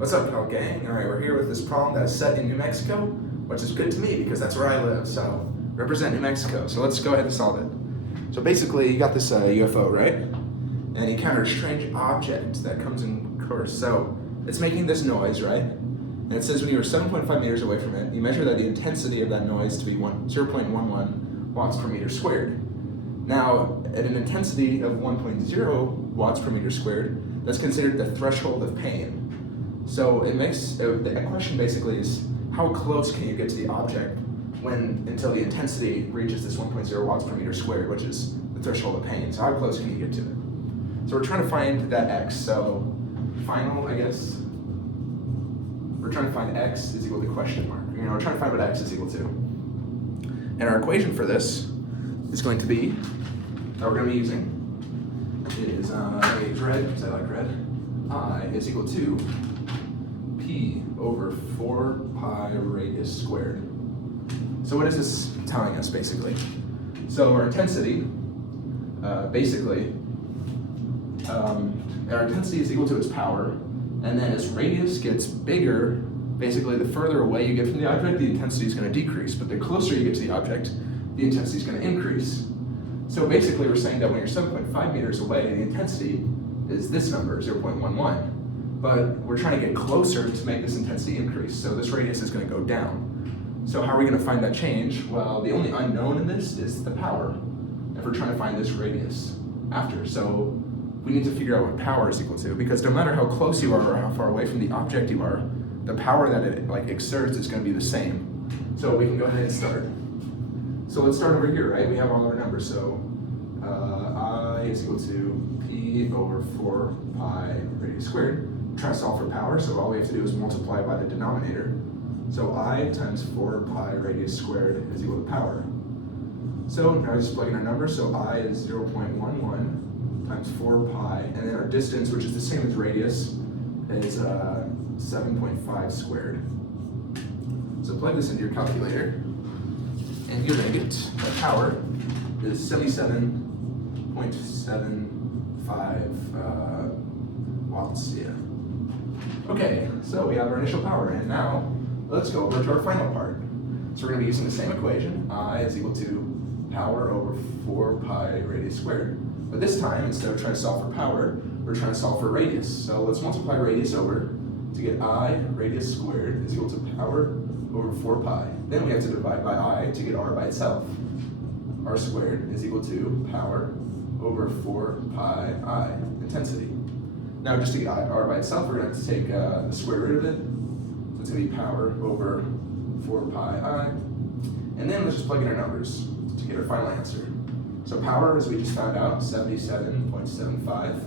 What's up, Pal Gang? All right, we're here with this problem that is set in New Mexico, which is good to me because that's where I live, so represent New Mexico. So let's go ahead and solve it. So basically, you got this UFO, right? And you encounter a strange object that comes in course. So it's making this noise, right? And it says when you were 7.5 meters away from it, you measure that the intensity of that noise to be 0.11 watts per meter squared. Now, at an intensity of 1.0 watts per meter squared, that's considered the threshold of pain. So it makes, the question basically is, how close can you get to the object until the intensity reaches this 1.0 watts per meter squared, which is the threshold of pain. So how close can you get to it? So we're trying to find that x. So final, I guess, we're trying to find x is equal to question mark. We're trying to find what x is equal to. And our equation for this is going to be, that we're going to be using, is red, because I like red. I is equal to P over 4 pi radius squared. So what is this telling us, basically? So our intensity, our intensity is equal to its power, and then as radius gets bigger, basically the further away you get from the object, the intensity is going to decrease, but the closer you get to the object, the intensity is going to increase. So basically we're saying that when you're 7.5 meters away, the intensity is this number, 0.11. But we're trying to get closer to make this intensity increase, so this radius is going to go down. So how are we going to find that change? Well, the only unknown in this is the power, if we're trying to find this radius after. So we need to figure out what power is equal to, because no matter how close you are or how far away from the object you are, the power that it exerts is going to be the same. So we can go ahead and start. So let's start over here, right? We have all our numbers. So I is equal to P over 4 pi radius squared. Try to solve for power, so all we have to do is multiply by the denominator. So I times 4 pi radius squared is equal to power. So now we just plug in our numbers. So I is 0.11 times 4 pi, and then our distance, which is the same as radius, is 7.5 squared. So plug this into your calculator, and you're going to get our power is 77.75 watts. Yeah. Okay, so we have our initial power, and now let's go over to our final part. So we're going to be using the same equation, I is equal to power over 4 pi radius squared. But this time, instead of trying to solve for power, we're trying to solve for radius. So let's multiply radius over to get I radius squared is equal to power over 4 pi. Then we have to divide by I to get r by itself. R squared is equal to power over 4 pi I, intensity. Now, just to get r by itself, we're going to have to take the square root of it. So it's going to be power over 4 pi I. And then let's just plug in our numbers to get our final answer. So power, as we just found out, 77.75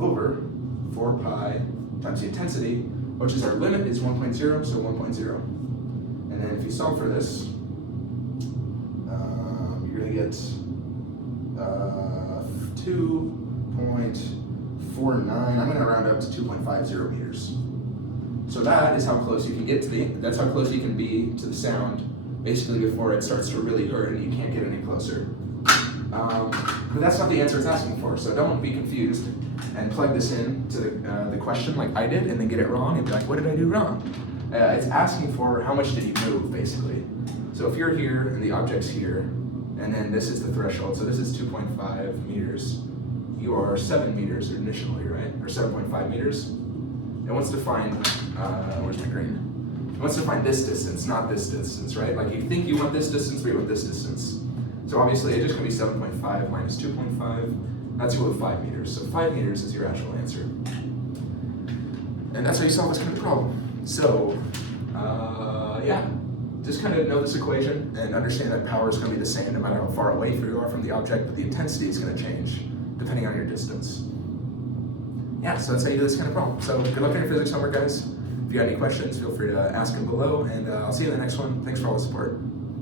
over 4 pi times the intensity, which is our limit, is 1.0, so 1.0. And then if you solve for this, you're going to get 2.49. I'm going to round up to 2.50 meters. So that is how close you can get to that's how close you can be to the sound, basically before it starts to really hurt and you can't get any closer. But that's not the answer it's asking for, so don't be confused and plug this in to the question like I did and then get it wrong and be like, what did I do wrong? It's asking for how much did you move, basically. So if you're here and the object's here, and then this is the threshold, so this is 2.5 meters, you are 7 meters initially, right? Or 7.5 meters. It wants to find, where's my green? It wants to find this distance, not this distance, right? Like you think you want this distance, but you want this distance. So obviously it's just gonna be 7.5 minus 2.5, that's equal to 5 meters. So 5 meters is your actual answer. And that's how you solve this kind of problem. So, yeah, just kind of know this equation and understand that power is gonna be the same no matter how far away you are from the object, but the intensity is gonna change depending on your distance. Yeah, so that's how you do this kind of problem. So good luck on your physics homework, guys. If you got any questions, feel free to ask them below, and I'll see you in the next one. Thanks for all the support.